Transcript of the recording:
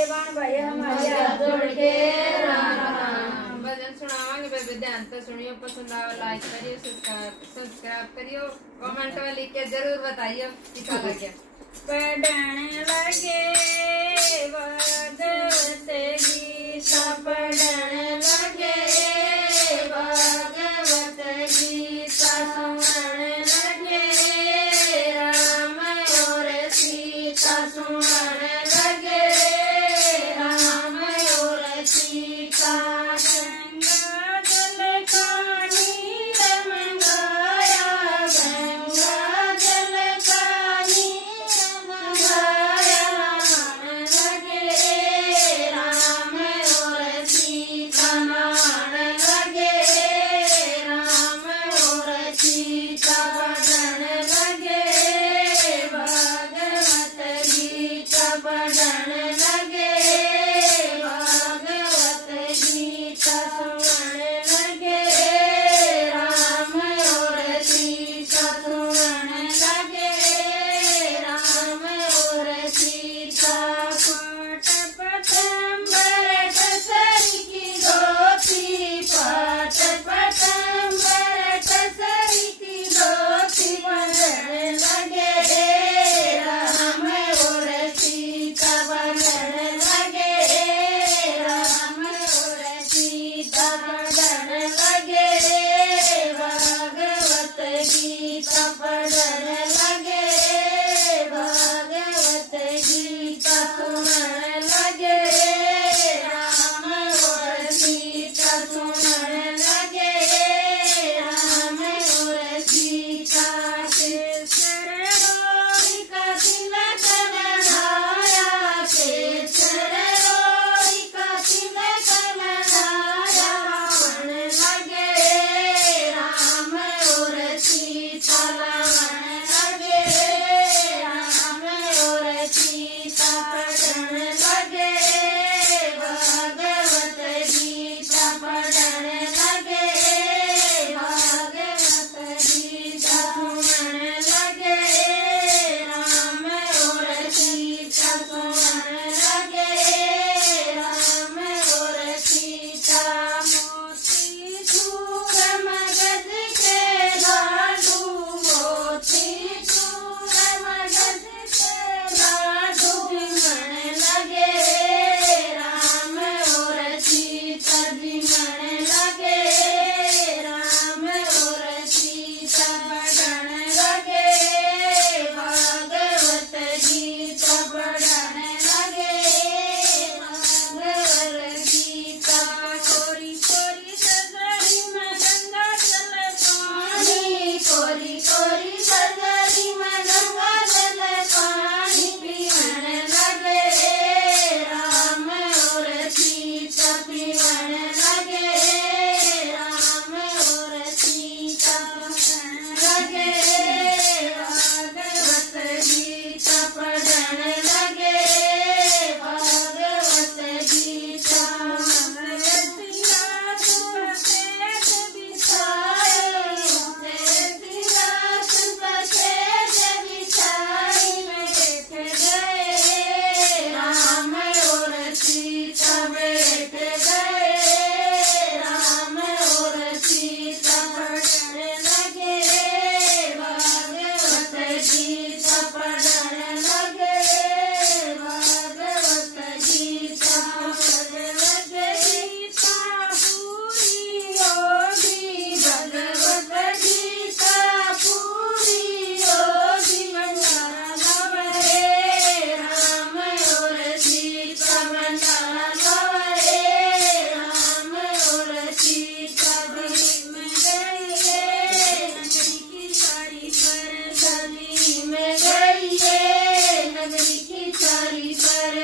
सारे बाण भाई हमारे हाथ जोड़ के भजन सुनावांगे बेबे, ध्यान से सुनियो, पसंद आवे लाइक करियो, सब्सक्राइब करियो, कमेंट में लिख के जरूर बताइए कैसा लगे। पढ़ने लगे भगवत गीता, पढ़ने लगे भगवत गीता, सुनने लगे राम और सीता, सुनने लगे राम और सीता। गंगा जल पानी रमगाया, गंगा जल पानी रमगाया, नहाने लगे राम और सीता, नहाने लगे राम और सीता। पढ़ने लगे भगवत गीता, पढ़ने लगे भगवत गीता, सुनने लगे राम और सीता, सुनने लगे राम और सीता। पट पटंबर टसरी की धोती, पट पटंबर टसरी की धोती, पढ़ने लगे राम और सीता, पढ़ने लगे राम और सीता। पढ़ने लगे भगवत गीता, पढ़ने लगे भगवत गीता, सुनने लगे राम और सीता, सुनने लगे राम और सीता। केसर रोई का तिलक लगाया, केसर रोई का तिलक लगाया, रावण लगे राम और सीता, रावण लगे राम और सीता। पढ़ने लगे भगवत गीता, पढ़ने लगे भगवत गीता, सुनने लगे राम और सीता, सुनने लगे राम और सीता। मोती चूर मगध के लाडू, मोती चूर मगध के लाडू, जिमने लगे राम और सीता, जिमने लगे राम और सीता। पढ़ने लगे भगवत गीता, पढ़ने लगे भगवत गीता। कोरी कोरी सजरी में गंगा जल पानी, कोरी कोरी सजरी में गंगा जल पानी, पीने लगे राम और सीता, पीने लगे राम और सीता। पढ़ने लगे भगवत गीता, पढ़ने लगे भगवत गीता। तिलास बसेज बिछाई, बैठ गए राम और सीता, बैठ गए राम और सीता। पढ़ने लगे भगवत गीता, पढ़ने लगे भगवत गीता। पढ़ने लगे गीता पूरी होगी, भगवत गीता पूरी होगी, भंडारा लवे राम और सीता, भंडारा लवे राम और सीता। दिल्ली में गई नगरी की सारी पर, दिल्ली में गई नगरी की सारी पर,